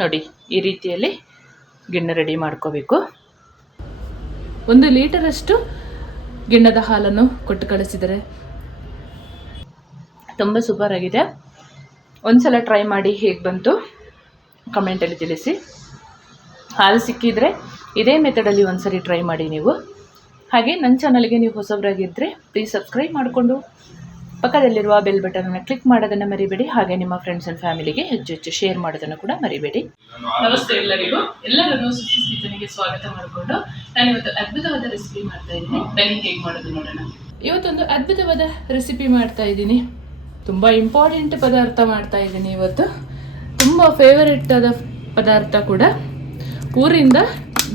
ನೋಡಿ ಈ ರೀತಿಯಲ್ಲಿ ಗಿಣ್ಣು ರೆಡಿ ಮಾಡ್ಕೋಬೇಕು. 1 ಲೀಟರಷ್ಟು ಗಿಣ್ಣದ ಹಾಲನ್ನು ಕೊಟ್ಟು ಕಳಿಸಿದರೆ ತುಂಬ ಸೂಪರ್ ಆಗಿದೆ. ಒಂದ್ಸಲ ಟ್ರೈ ಮಾಡಿ ಹೇಗೆ ಬಂತು ಕಮೆಂಟಲ್ಲಿ ತಿಳಿಸಿ. ಹಾಲು ಸಿಕ್ಕಿದರೆ ಇದೇ ಮೆಥಡಲ್ಲಿ ಒಂದ್ಸರಿ ಟ್ರೈ ಮಾಡಿ ನೀವು. ಹಾಗೆ ನನ್ನ ಚಾನಲ್ಗೆ ನೀವು ಹೊಸಬರಾಗಿದ್ದರೆ ಪ್ಲೀಸ್ ಸಬ್ಸ್ಕ್ರೈಬ್ ಮಾಡಿಕೊಂಡು ಪಕ್ಕದಲ್ಲಿರುವ ಬೆಲ್ ಬಟನನ್ನು ಕ್ಲಿಕ್ ಮಾಡೋದನ್ನು ಮರಿಬೇಡಿ. ಹಾಗೆ ನಿಮ್ಮ ಫ್ರೆಂಡ್ಸ್ ಆ್ಯಂಡ್ ಫ್ಯಾಮಿಲಿಗೆ ಹೆಚ್ಚು ಶೇರ್ ಮಾಡೋದನ್ನು ಕೂಡ ಮರಿಬೇಡಿ. ನಮಸ್ತೆ ಎಲ್ಲರಿಗೂ, ಎಲ್ಲರನ್ನೂ ಸುಸಿ ಕಿಚನ್ಗೆ ಸ್ವಾಗತ ಮಾಡಿಕೊಂಡು ನಾನಿವತ್ತು ಅದ್ಭುತವಾದ ರೆಸಿಪಿ ಮಾಡ್ತಾ ಇದ್ದೀನಿ. ಬನ್ನಿ ಹೇಗೆ ಮಾಡೋದು ನೋಡೋಣ. ಇವತ್ತೊಂದು ಅದ್ಭುತವಾದ ರೆಸಿಪಿ ಮಾಡ್ತಾ ಇದ್ದೀನಿ. ತುಂಬ ಇಂಪಾರ್ಟೆಂಟ್ ಪದಾರ್ಥ ಮಾಡ್ತಾ ಇದ್ದೀನಿ ಇವತ್ತು. ತುಂಬ ಫೇವರೆಟ್ ಆದ ಪದಾರ್ಥ ಕೂಡ. ಊರಿಂದ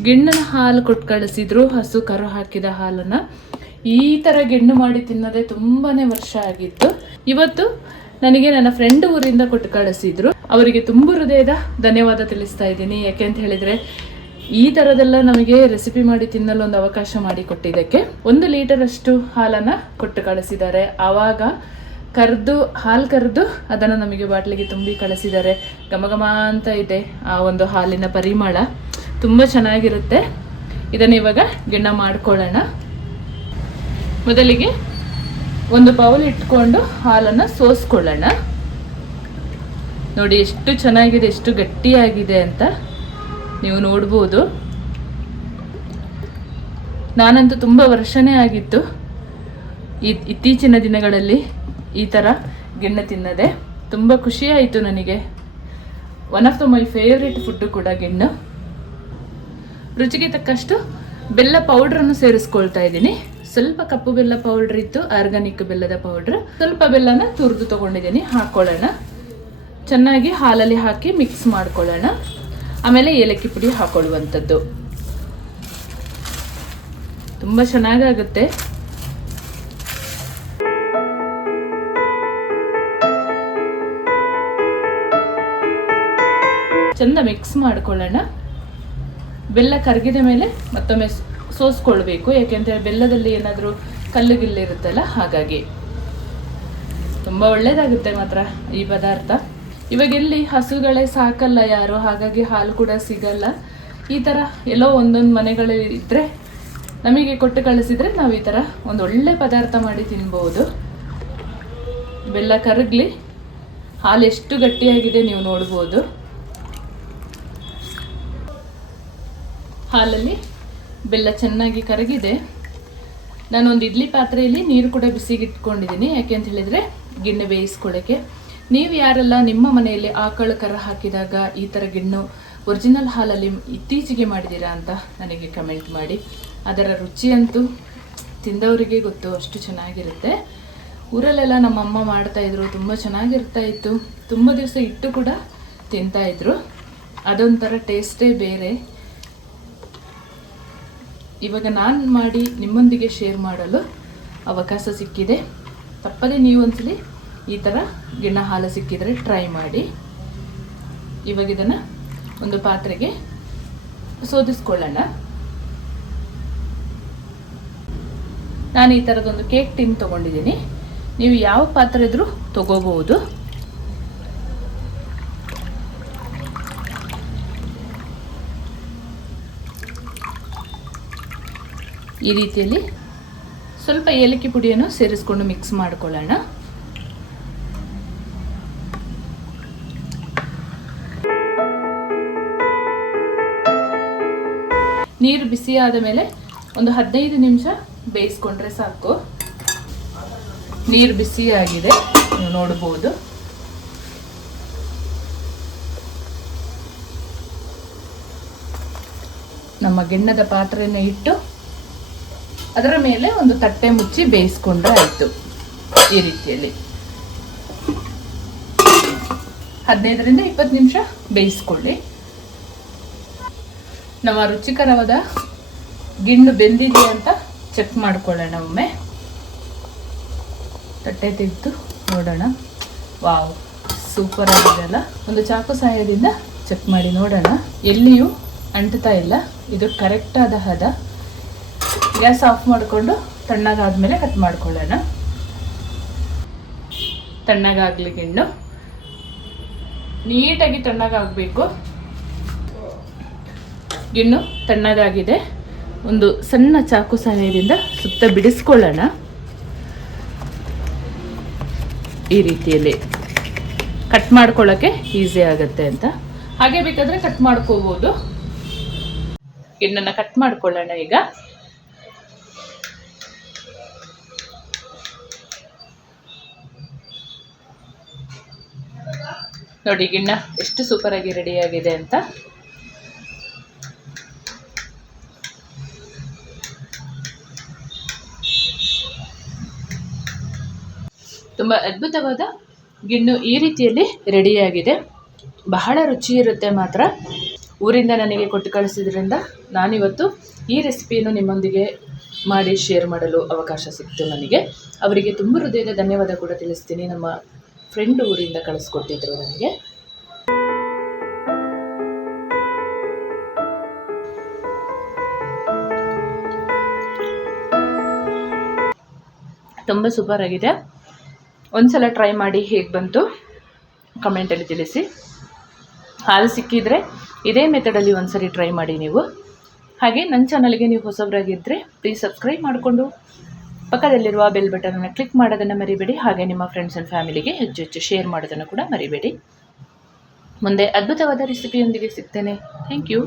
ಗಿಣ್ಣನ ಹಾಲು ಕೊಟ್ಟು ಕಳಿಸಿದ್ರು, ಹಸು ಕರು ಹಾಕಿದ ಹಾಲನ್ನು. ಈ ಥರ ಗಿಣ್ಣು ಮಾಡಿ ತಿನ್ನೋದೇ ತುಂಬಾ ವರ್ಷ ಆಗಿತ್ತು. ಇವತ್ತು ನನಗೆ ನನ್ನ ಫ್ರೆಂಡ್ ಊರಿಂದ ಕೊಟ್ಟು ಕಳಿಸಿದ್ರು. ಅವರಿಗೆ ತುಂಬ ಹೃದಯದ ಧನ್ಯವಾದ ತಿಳಿಸ್ತಾ ಇದ್ದೀನಿ. ಯಾಕೆ ಅಂತ ಹೇಳಿದರೆ ಈ ಥರದೆಲ್ಲ ನಮಗೆ ರೆಸಿಪಿ ಮಾಡಿ ತಿನ್ನಲು ಒಂದು ಅವಕಾಶ ಮಾಡಿ ಕೊಟ್ಟಿದ್ದಕ್ಕೆ. 1 ಲೀಟರಷ್ಟು ಹಾಲನ್ನು ಕೊಟ್ಟು ಕಳಿಸಿದ್ದಾರೆ. ಆವಾಗ ಹಾಲು ಕರೆದು ಅದನ್ನು ನಮಗೆ ಬಾಟ್ಲಿಗೆ ತುಂಬಿ ಕಳಿಸಿದ್ದಾರೆ. ಘಮ ಅಂತ ಇದೆ ಆ ಒಂದು ಹಾಲಿನ ಪರಿಮಳ, ತುಂಬ ಚೆನ್ನಾಗಿರುತ್ತೆ. ಇದನ್ನು ಇವಾಗ ಗಿಣ್ಣ ಮಾಡ್ಕೊಳ್ಳೋಣ. ಮೊದಲಿಗೆ ಒಂದು ಬೌಲ್ ಇಟ್ಕೊಂಡು ಹಾಲನ್ನು ಸೋಸ್ಕೊಳ್ಳೋಣ. ನೋಡಿ ಎಷ್ಟು ಚೆನ್ನಾಗಿದೆ, ಎಷ್ಟು ಗಟ್ಟಿಯಾಗಿದೆ ಅಂತ ನೀವು ನೋಡ್ಬೋದು. ನಾನಂತೂ ತುಂಬ ವರ್ಷನೇ ಆಗಿತ್ತು ಇತ್ತೀಚಿನ ದಿನಗಳಲ್ಲಿ ಈ ಥರ ಗಿಣ್ಣು ತಿನ್ನದೆ. ತುಂಬ ಖುಷಿಯಾಯಿತು ನನಗೆ. One of the my favourite food ಕೂಡ ಗಿಣ್ಣು. ರುಚಿಗೆ ತಕ್ಕಷ್ಟು ಬೆಲ್ಲ ಪೌಡ್ರನ್ನು ಸೇರಿಸ್ಕೊಳ್ತಾ ಇದ್ದೀನಿ. ಸ್ವಲ್ಪ ಕಪ್ಪು ಬೆಲ್ಲ ಪೌಡ್ರ್ ಇತ್ತು, ಆರ್ಗಾನಿಕ್ ಬೆಲ್ಲದ ಪೌಡ್ರ್. ಸ್ವಲ್ಪ ಬೆಲ್ಲನ ತುರಿದು ತೊಗೊಂಡಿದ್ದೀನಿ, ಹಾಕ್ಕೊಳ್ಳೋಣ. ಚೆನ್ನಾಗಿ ಹಾಲಲ್ಲಿ ಹಾಕಿ ಮಿಕ್ಸ್ ಮಾಡ್ಕೊಳ್ಳೋಣ. ಆಮೇಲೆ ಏಲಕ್ಕಿ ಪುಡಿ ಹಾಕೊಳ್ಳುವಂಥದ್ದು. ತುಂಬ ಚೆನ್ನಾಗಾಗುತ್ತೆ. ಚೆಂದ ಮಿಕ್ಸ್ ಮಾಡ್ಕೊಳ್ಳೋಣ. ಬೆಲ್ಲ ಕರಗಿದ ಮೇಲೆ ಮತ್ತೊಮ್ಮೆ ಸೋಸ್ಕೊಳ್ಬೇಕು. ಯಾಕೆಂದರೆ ಬೆಲ್ಲದಲ್ಲಿ ಏನಾದರೂ ಕಲ್ಲು ಗಿಲ್ಲಿರುತ್ತಲ್ಲ, ಹಾಗಾಗಿ ತುಂಬ ಒಳ್ಳೆಯದಾಗುತ್ತೆ ಮಾತ್ರ ಈ ಪದಾರ್ಥ. ಇವಾಗೆಲ್ಲಿ ಹಸುಗಳೇ ಸಾಕಲ್ಲ ಯಾರು, ಹಾಗಾಗಿ ಹಾಲು ಕೂಡ ಸಿಗಲ್ಲ. ಈ ಥರ ಎಲ್ಲೋ ಒಂದೊಂದು ಮನೆಗಳಲ್ಲಿ ಇದ್ದರೆ ನಮಗೆ ಕೊಟ್ಟು ಕಳಿಸಿದರೆ ನಾವು ಈ ಥರ ಒಂದು ಒಳ್ಳೆ ಪದಾರ್ಥ ಮಾಡಿ ತಿನ್ಬೋದು. ಬೆಲ್ಲ ಕರಗಲಿ, ಹಾಲು ಎಷ್ಟು ಗಟ್ಟಿಯಾಗಿದೆ ನೀವು ನೋಡ್ಬೋದು. ಹಾಲಲ್ಲಿ ಬೆಲ್ಲ ಚೆನ್ನಾಗಿ ಕರಗಿದೆ. ನಾನೊಂದು ಇಡ್ಲಿ ಪಾತ್ರೆಯಲ್ಲಿ ನೀರು ಕೂಡ ಬಿಸಿಗಿಟ್ಕೊಂಡಿದ್ದೀನಿ. ಯಾಕೆ ಅಂತ ಹೇಳಿದರೆ ಗಿಣ್ಣು ಬೇಯಿಸ್ಕೊಳ್ಳೋಕ್ಕೆ. ನೀವು ಯಾರೆಲ್ಲ ನಿಮ್ಮ ಮನೆಯಲ್ಲಿ ಆಕಳು ಕರ ಹಾಕಿದಾಗ ಈ ಥರ ಗಿಣ್ಣು ಒರಿಜಿನಲ್ ಹಾಲಲ್ಲಿ ಇತ್ತೀಚೆಗೆ ಮಾಡಿದ್ದೀರಾ ಅಂತ ನನಗೆ ಕಮೆಂಟ್ ಮಾಡಿ. ಅದರ ರುಚಿಯಂತೂ ತಿಂದವರಿಗೆ ಗೊತ್ತು, ಅಷ್ಟು ಚೆನ್ನಾಗಿರುತ್ತೆ. ಊರಲ್ಲೆಲ್ಲ ನಮ್ಮಮ್ಮ ಮಾಡ್ತಾಯಿದ್ರು, ತುಂಬ ಚೆನ್ನಾಗಿರ್ತಾ ಇತ್ತು. ತುಂಬ ದಿವಸ ಇಟ್ಟು ಕೂಡ ತಿಂತಾಯಿದ್ರು. ಅದೊಂಥರ ಟೇಸ್ಟೇ ಬೇರೆ. ಇವಾಗ ನಾನು ಮಾಡಿ ನಿಮ್ಮೊಂದಿಗೆ ಶೇರ್ ಮಾಡಲು ಅವಕಾಶ ಸಿಕ್ಕಿದೆ. ತಪ್ಪದೇ ನೀವು ಒಂದ್ಸಲಿ ಈ ಥರ ಗಿಣ್ಣ ಹಾಲು ಸಿಕ್ಕಿದರೆ ಟ್ರೈ ಮಾಡಿ. ಇವಾಗ ಇದನ್ನು ಒಂದು ಪಾತ್ರೆಗೆ ಸೋದಿಸ್ಕೊಳ್ಳೋಣ. ನಾನು ಈ ಥರದೊಂದು ಕೇಕ್ ಟಿನ್ ತೊಗೊಂಡಿದ್ದೀನಿ. ನೀವು ಯಾವ ಪಾತ್ರೆ ಇದ್ರೂ ತೊಗೋಬಹುದು. ಈ ರೀತಿಯಲ್ಲಿ ಸ್ವಲ್ಪ ಏಲಕ್ಕಿ ಪುಡಿಯನ್ನು ಸೇರಿಸ್ಕೊಂಡು ಮಿಕ್ಸ್ ಮಾಡ್ಕೊಳ್ಳೋಣ. ನೀರು ಬಿಸಿ ಆದ ಮೇಲೆ ಒಂದು 15 ನಿಮಿಷ ಬೇಯಿಸ್ಕೊಂಡ್ರೆ ಸಾಕು. ನೀರು ಬಿಸಿ ಆಗಿದೆ, ನೀವು ನೋಡಬಹುದು. ನಮ್ಮ ಗಿಣ್ಣದ ಪಾತ್ರೆಯನ್ನು ಇಟ್ಟು ಅದರ ಮೇಲೆ ಒಂದು ತಟ್ಟೆ ಮುಚ್ಚಿ ಬೇಯಿಸ್ಕೊಂಡ್ರೆ ಆಯಿತು. ಈ ರೀತಿಯಲ್ಲಿ 15ರಿಂದ 20 ನಿಮಿಷ ಬೇಯಿಸ್ಕೊಳ್ಳಿ. ನಮ್ಮ ರುಚಿಕರವಾದ ಗಿಣ್ಣು ಬೆಂದಿದೆ ಅಂತ ಚೆಕ್ ಮಾಡ್ಕೊಳ್ಳೋಣ. ಒಮ್ಮೆ ತಟ್ಟೆ ತೆಗೆದು ನೋಡೋಣ. ವಾವ್, ಸೂಪರ್ ಆಗಿದೆ ಅಲ್ಲ. ಒಂದು ಚಾಕು ಸಹಾಯದಿಂದ ಚೆಕ್ ಮಾಡಿ ನೋಡೋಣ. ಎಲ್ಲಿಯೂ ಅಂಟ್ತಾ ಇಲ್ಲ. ಇದು ಕರೆಕ್ಟಾದ ಹದ. ಗ್ಯಾಸ್ ಆಫ್ ಮಾಡಿಕೊಂಡು ತಣ್ಣಗಾದ್ಮೇಲೆ ಕಟ್ ಮಾಡ್ಕೊಳ್ಳೋಣ. ತಣ್ಣಗಾಗಲಿ ಗಿಣ್ಣು, ನೀಟಾಗಿ ತಣ್ಣಗಾಗಬೇಕು. ಗಿಣ್ಣು ತಣ್ಣಗಾಗಿದೆ. ಒಂದು ಸಣ್ಣ ಚಾಕು ಸಹಾಯದಿಂದ ಸುತ್ತ ಬಿಡಿಸ್ಕೊಳ್ಳೋಣ. ಈ ರೀತಿಯಲ್ಲಿ ಕಟ್ ಮಾಡ್ಕೊಳ್ಳೋಕ್ಕೆ ಈಸಿ ಆಗುತ್ತೆ ಅಂತ. ಹಾಗೆ ಬೇಕಾದರೆ ಕಟ್ ಮಾಡ್ಕೋಬೋದು. ಗಿಣ್ಣನ್ನು ಕಟ್ ಮಾಡ್ಕೊಳ್ಳೋಣ ಈಗ. ನೋಡಿ ಗಿಣ್ಣ ಎಷ್ಟು ಸೂಪರಾಗಿ ರೆಡಿಯಾಗಿದೆ ಅಂತ. ತುಂಬ ಅದ್ಭುತವಾದ ಗಿಣ್ಣು ಈ ರೀತಿಯಲ್ಲಿ ರೆಡಿಯಾಗಿದೆ. ಬಹಳ ರುಚಿ ಇರುತ್ತೆ ಮಾತ್ರ. ಊರಿಂದ ನನಗೆ ಕೊಟ್ಟು ಕಳಿಸಿದ್ರಿಂದ ನಾನಿವತ್ತು ಈ ರೆಸಿಪಿಯನ್ನು ನಿಮ್ಮೊಂದಿಗೆ ಮಾಡಿ ಶೇರ್ ಮಾಡಲು ಅವಕಾಶ ಸಿಕ್ತು ನನಗೆ. ಅವರಿಗೆ ತುಂಬ ಹೃದಯದ ಧನ್ಯವಾದ ಕೂಡ ತಿಳಿಸ್ತೀನಿ. ನಮ್ಮ ಫ್ರೆಂಡ್ ಊರಿಂದ ಕಳಿಸ್ಕೊಟ್ಟಿದ್ರು ನನಗೆ. ತುಂಬ ಸೂಪರ್ ಆಗಿದೆ. ಒಂದ್ಸಲ ಟ್ರೈ ಮಾಡಿ ಹೇಗೆ ಬಂತು ಕಮೆಂಟಲ್ಲಿ ತಿಳಿಸಿ. ಹಾಲು ಸಿಕ್ಕಿದರೆ ಇದೇ ಮೆಥಡಲ್ಲಿ ಒಂದ್ಸರಿ ಟ್ರೈ ಮಾಡಿ ನೀವು. ಹಾಗೆ ನನ್ನ ಚಾನಲ್ಗೆ ನೀವು ಹೊಸಬರಾಗಿದ್ದರೆ ಪ್ಲೀಸ್ ಸಬ್ಸ್ಕ್ರೈಬ್ ಮಾಡಿಕೊಂಡು ಪಕ್ಕದಲ್ಲಿರುವ ಬೆಲ್ ಬಟನನ್ನು ಕ್ಲಿಕ್ ಮಾಡೋದನ್ನು ಮರಿಬೇಡಿ. ಹಾಗೆ ನಿಮ್ಮ ಫ್ರೆಂಡ್ಸ್ ಆ್ಯಂಡ್ ಫ್ಯಾಮಿಲಿಗೆ ಹೆಚ್ಚು ಹೆಚ್ಚು ಶೇರ್ ಮಾಡೋದನ್ನು ಕೂಡ ಮರಿಬೇಡಿ. ಮುಂದೆ ಅದ್ಭುತವಾದ ರೆಸಿಪಿಯೊಂದಿಗೆ ಸಿಗ್ತೇನೆ. Thank you.